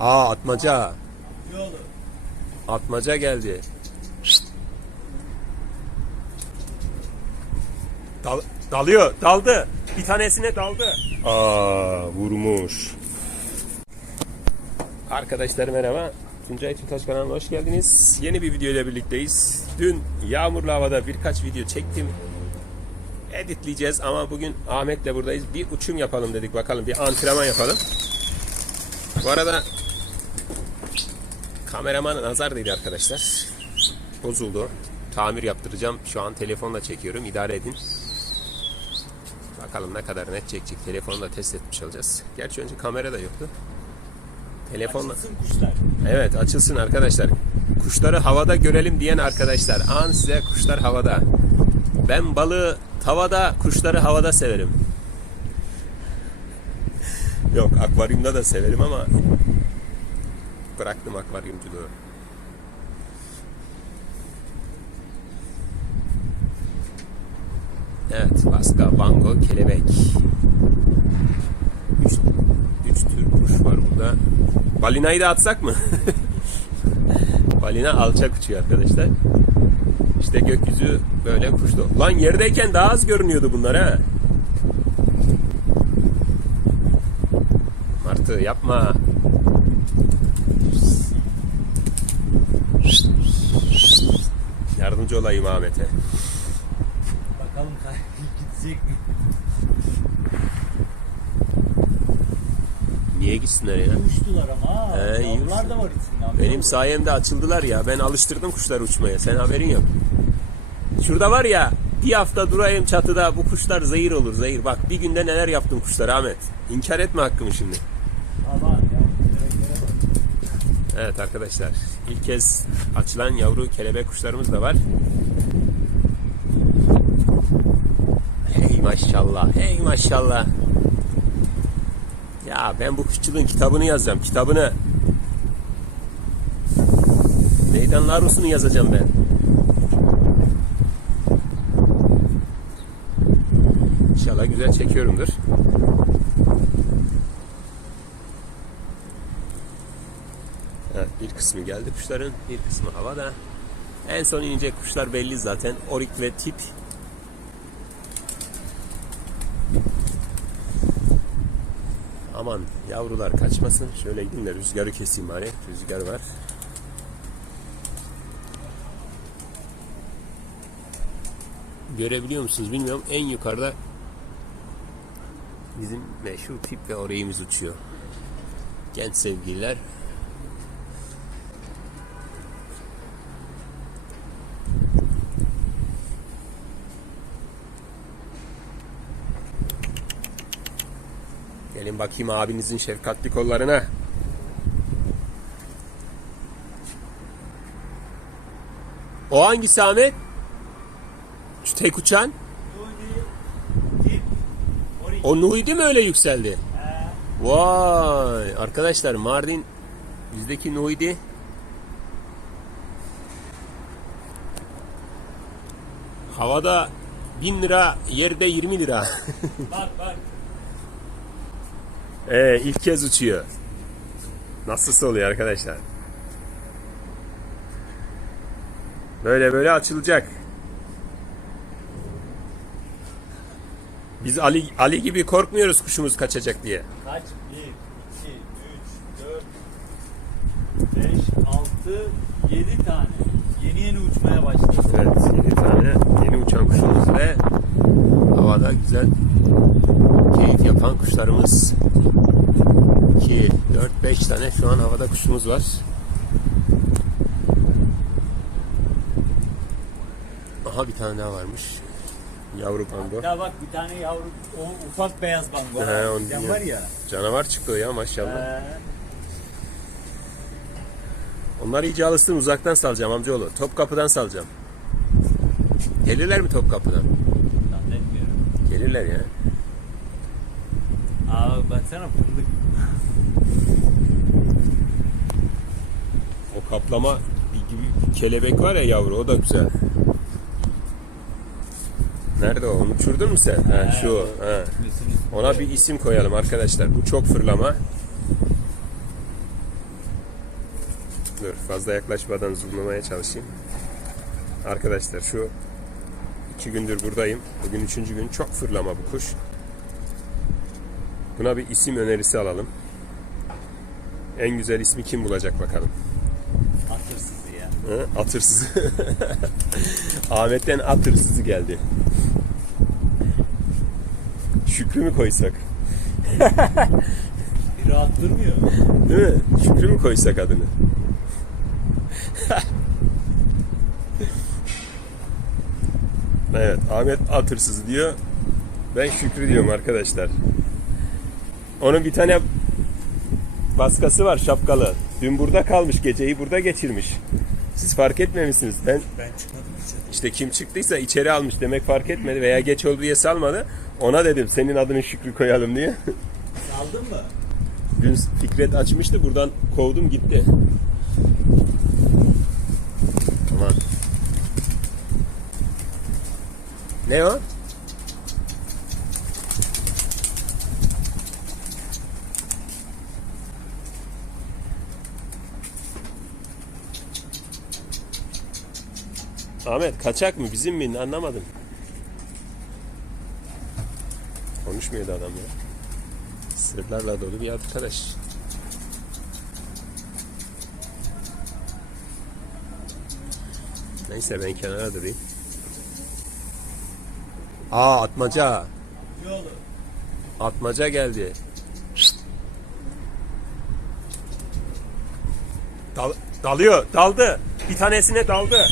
Aa atmaca. Atmaca geldi. Dal, dalıyor. Daldı. Bir tanesine daldı. Aa vurmuş. Arkadaşlar merhaba. Tuncay Tüntaş kanalına hoş geldiniz. Yeni bir video ile birlikteyiz. Dün yağmurlu havada birkaç video çektim. Editleyeceğiz ama bugün Ahmet'le buradayız. Bir uçum yapalım dedik. Bakalım bir antrenman yapalım. Bu arada Kameraman nazar değdi arkadaşlar. Bozuldu. Tamir yaptıracağım. Şu an telefonla çekiyorum. İdare edin. Bakalım ne kadar net çekecek. Telefonla test etmiş olacağız. Gerçi önce kamera da yoktu. Telefonla... Açılsın kuşlar. Evet açılsın arkadaşlar. Kuşları havada görelim diyen arkadaşlar. An size kuşlar havada. Ben balığı tavada, kuşları havada severim. Yok akvaryumda da severim ama bıraktım akvaryumculuğu. Evet, Vaska, Bango, Kelebek. Üç, üç tür kuş var burada. Balinayı da atsak mı? Balina alçak uçuyor arkadaşlar. İşte gökyüzü böyle kuşlu. Lan yerdeyken daha az görünüyordu bunlar ha. Martı yapma. Yardımcı olayım Ahmet'e. Bakalım gidecek mi? Niye gitsinler ya? Uçtular ama. He, iyi Yavrular uçtu. da var içinde. Benim sayemde açıldılar ya. Ben alıştırdım kuşları uçmaya. Sen haberin yok. Şurada var ya bir hafta durayım çatıda bu kuşlar zehir olur zehir. Bak bir günde neler yaptım kuşlar Ahmet. İnkar etme hakkımı şimdi. Aman ya. Evet arkadaşlar ilk kez açılan yavru kelebek kuşlarımız da var. Hey maşallah, hey maşallah. Ya ben bu kuşçuluğun kitabını yazacağım, kitabını. Meydan Larus'unu yazacağım ben. İnşallah güzel çekiyorumdur. Evet, bir kısmı geldi kuşların, bir kısmı havada. En son inecek kuşlar belli zaten. Orik ve tip. Aman yavrular kaçmasın. Şöyle gidin de rüzgarı keseyim bari. Rüzgar var. Görebiliyor musunuz bilmiyorum. En yukarıda bizim meşhur tip ve oreğimiz uçuyor. Genç sevgililer Gelin bakayım abinizin şefkatli kollarına. O hangisi Ahmet? Şu tek uçan? O Nuhidi mi öyle yükseldi? Vay arkadaşlar Mardin bizdeki Nuhidi havada 1000 lira yerde 20 lira. Bak bak. Ee, ilk kez uçuyor. Nasıl oluyor arkadaşlar? Böyle böyle açılacak. Biz Ali Ali gibi korkmuyoruz kuşumuz kaçacak diye. Kaç? 1, 2, 3, 4, 5, 6, 7 tane. Yeni yeni uçmaya başladı. Evet, 7 tane yeni uçan kuşumuz ve havada güzel keyif yapan kuşlarımız. 2, 4, 5 tane şu an havada kuşumuz var. Aha bir tane daha varmış. Yavru bango. Ya bak bir tane yavru o ufak beyaz bango. He, onu var ya. Canavar çıktı ya maşallah. He. Onları iyice alışsın uzaktan salacağım amcaoğlu. Top kapıdan salacağım. Gelirler mi top kapıdan? Zannetmiyorum. Gelirler ya. Aa baksana fındık. O kaplama gibi kelebek var ya yavru o da güzel. Nerede o? Onu uçurdun mu sen? Ha, şu. Ha. Ona bir isim koyalım arkadaşlar. Bu çok fırlama. Dur fazla yaklaşmadan zoomlamaya çalışayım. Arkadaşlar şu iki gündür buradayım. Bugün üçüncü gün. Çok fırlama bu kuş. Buna bir isim önerisi alalım. En güzel ismi kim bulacak bakalım. Atırsız ya. Hı? Atırsız. Ahmet'ten atırsızı geldi. Şükrü mü koysak? Rahat durmuyor. Değil mi? Şükrü mü koysak adını? evet, Ahmet atırsız diyor. Ben Şükrü diyorum arkadaşlar. Onun bir tane baskası var şapkalı. Dün burada kalmış, geceyi burada geçirmiş. Siz fark etmemişsiniz. Ben Ben çıkmadım hiç. işte kim çıktıysa içeri almış demek fark etmedi veya geç oldu diye salmadı. Ona dedim senin adını Şükrü koyalım diye. Aldın mı? Dün Fikret açmıştı buradan kovdum gitti. Tamam. Ne o? Ahmet kaçak mı bizim mi anlamadım. Konuşmuyordu adam ya. Sırlarla dolu bir arkadaş. Neyse ben kenara durayım. Aa atmaca. Atmaca geldi. Dal, dalıyor, daldı. Bir tanesine daldı.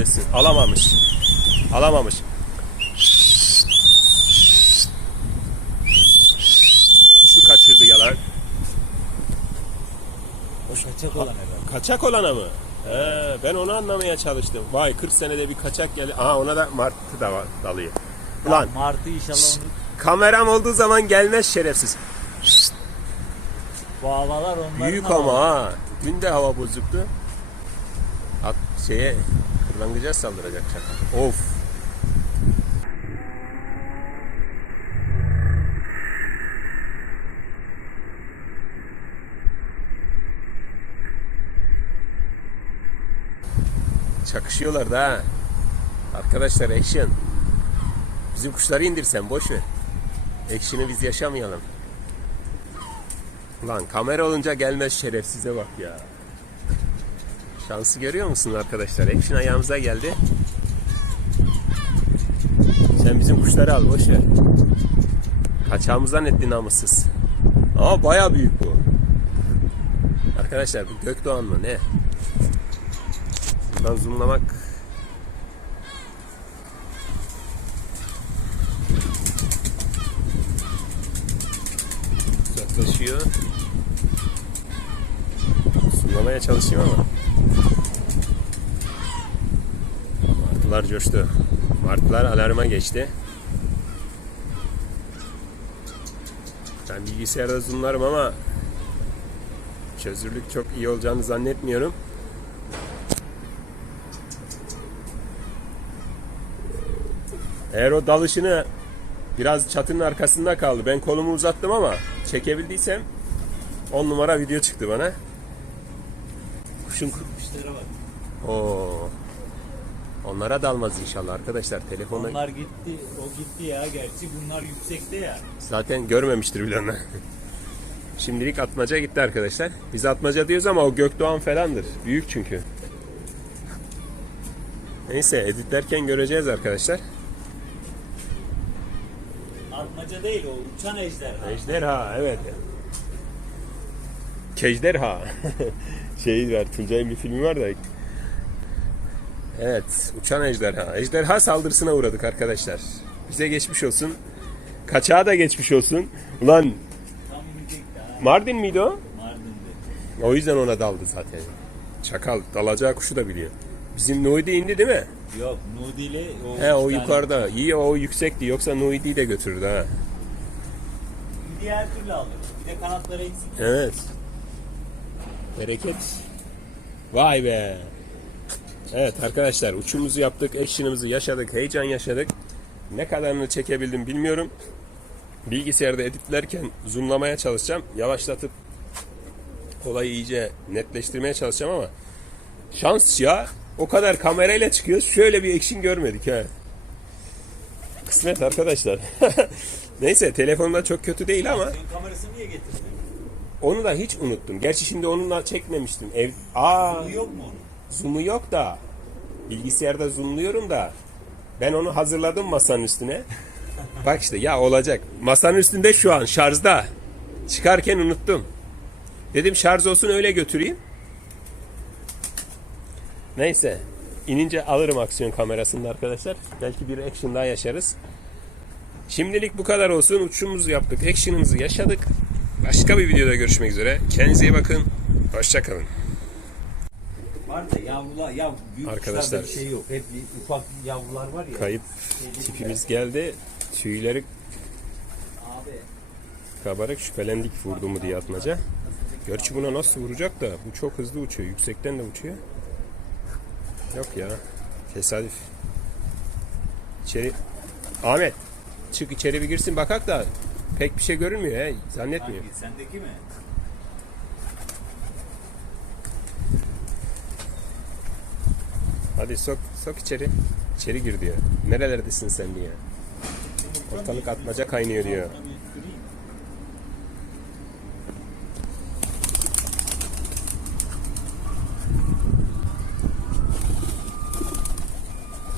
Etsin. Alamamış. Alamamış. Kuşu kaçırdı yalan. O kaçak olan herhalde. Kaçak olana mı? He, ben onu anlamaya çalıştım. Vay 40 senede bir kaçak geldi. Aha ona da martı da dalıyor. Ulan Martı inşallah onu kameram olduğu zaman gelmez şerefsiz. bu havalar onların Büyük ama ha. Dün de hava bozuktu. At şeye kırlangıca saldıracak çakal. Of. Çakışıyorlar da ha. Arkadaşlar action. Bizim kuşları indirsen boş ver. Action'ı biz yaşamayalım. Lan kamera olunca gelmez şerefsize bak ya. Şansı görüyor musun arkadaşlar? Action ayağımıza geldi. Sen bizim kuşları al boş ver. Kaçağımızdan namussuz. Ama baya büyük bu. Arkadaşlar bu Gökdoğan mı ne? Buradan zoomlamak uzaklaşıyor. Sunlamaya çalışayım ama. Martılar coştu. Martılar alarma geçti. Ben bilgisayarda zoomlarım ama çözünürlük çok iyi olacağını zannetmiyorum. Eğer o dalışını biraz çatının arkasında kaldı. Ben kolumu uzattım ama çekebildiysem 10 numara video çıktı bana. Kuşun Kuşlara bak. Oo. Onlara dalmaz inşallah arkadaşlar. Telefonla Onlar gitti. O gitti ya gerçi. Bunlar yüksekte ya. zaten görmemiştir bile onlar. Şimdilik atmaca gitti arkadaşlar. Biz atmaca diyoruz ama o Gökdoğan falandır. Büyük çünkü. Neyse editlerken göreceğiz arkadaşlar. Atmaca değil o uçan ejderha. Ejderha evet. Kejderha. şey var Tuncay'ın bir filmi var da. Evet uçan ejderha. Ejderha saldırısına uğradık arkadaşlar. Bize geçmiş olsun. Kaçağa da geçmiş olsun. Ulan. Mardin miydi o? Mardin'de. O yüzden ona daldı zaten. Çakal dalacağı kuşu da biliyor. Bizim Nuidi indi değil mi? Yok Nudi ile o, He o iki tane- yukarıda. İyi o yüksekti yoksa Nuidi'yi de götürdü ha. Diğer türlü alır. Bir de kanatları eksik. Evet. Bereket. Vay be. Evet arkadaşlar uçumuzu yaptık, action'ımızı yaşadık, heyecan yaşadık. Ne kadarını çekebildim bilmiyorum. Bilgisayarda editlerken zoomlamaya çalışacağım. Yavaşlatıp olayı iyice netleştirmeye çalışacağım ama şans ya. O kadar kamerayla çıkıyoruz. Şöyle bir action görmedik ha. Kısmet arkadaşlar. Neyse telefonda çok kötü değil ama Senin kamerasını niye getirdin? Onu da hiç unuttum. Gerçi şimdi onunla çekmemiştim. Ev Aa, Bu yok mu onun? zoom'u yok da. Bilgisayarda zoomluyorum da. Ben onu hazırladım masanın üstüne. Bak işte ya olacak. Masanın üstünde şu an şarjda. Çıkarken unuttum. Dedim şarj olsun öyle götüreyim. Neyse. İnince alırım aksiyon kamerasını da arkadaşlar. Belki bir action daha yaşarız. Şimdilik bu kadar olsun. Uçuşumuzu yaptık. Action'ımızı yaşadık. Başka bir videoda görüşmek üzere. Kendinize iyi bakın. Hoşçakalın. Var da yavrular, yav, büyük Arkadaşlar. bir şey yok. Hep ufak yavrular var ya. Kayıp tipimiz geldi. Tüyleri Abi. kabarık şüphelendik vurdu mu diye atmaca. Gerçi buna nasıl vuracak da bu çok hızlı uçuyor. Yüksekten de uçuyor. Yok ya. Tesadüf. İçeri Ahmet çık içeri bir girsin bakak da pek bir şey görünmüyor he. Zannetmiyor. Hangi? Sendeki mi? Hadi sok sok içeri. İçeri gir diyor. Nerelerdesin sen diye. Ortalık atmaca kaynıyor diyor.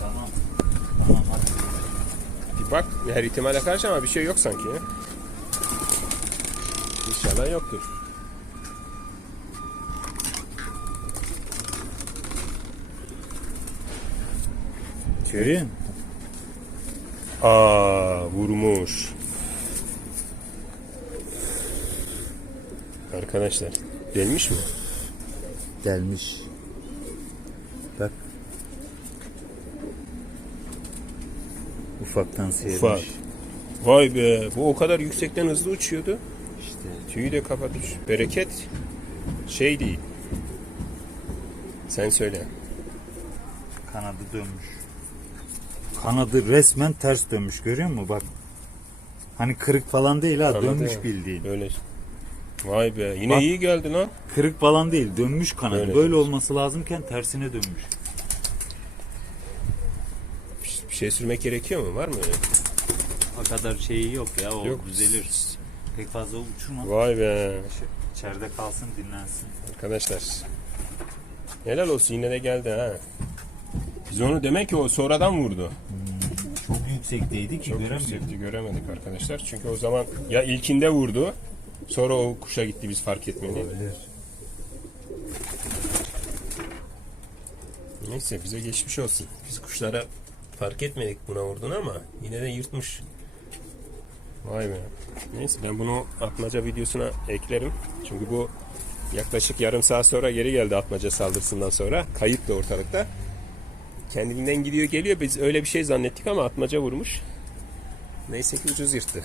Tamam. Tamam hadi. Bir bak her ihtimale karşı ama bir şey yok sanki ya. İnşallah yoktur. Görüyor musun? Aa vurmuş. Arkadaşlar gelmiş mi? Gelmiş. Bak. Ufaktan seyirmiş. Ufak. Vay be bu o kadar yüksekten hızlı uçuyordu. Tüyü de kapatmış. Bereket şey değil. Sen söyle. Kanadı dönmüş. Kanadı resmen ters dönmüş görüyor musun? Bak. Hani kırık falan değil ha Anladın dönmüş mı? bildiğin. Böyle. Vay be yine Bak. iyi geldi lan. Kırık falan değil dönmüş kanadı. Öyle Böyle dönmüş. olması lazımken tersine dönmüş. Bir şey sürmek gerekiyor mu? Var mı öyle? O kadar şeyi yok ya o Yok. düzelir. Pek fazla uçurma. Vay be. İçeride kalsın dinlensin. Arkadaşlar. Helal olsun yine de geldi ha. Biz onu demek ki o sonradan vurdu. Çok yüksekteydi ki Çok yüksekti göremedik arkadaşlar. Çünkü o zaman ya ilkinde vurdu. Sonra o kuşa gitti biz fark etmedi. Neyse bize geçmiş olsun. Biz kuşlara fark etmedik buna vurduğunu ama yine de yırtmış. Vay be. Neyse ben bunu atmaca videosuna eklerim. Çünkü bu yaklaşık yarım saat sonra geri geldi atmaca saldırısından sonra. Kayıp da ortalıkta. Kendiliğinden gidiyor geliyor. Biz öyle bir şey zannettik ama atmaca vurmuş. Neyse ki ucuz yırttı.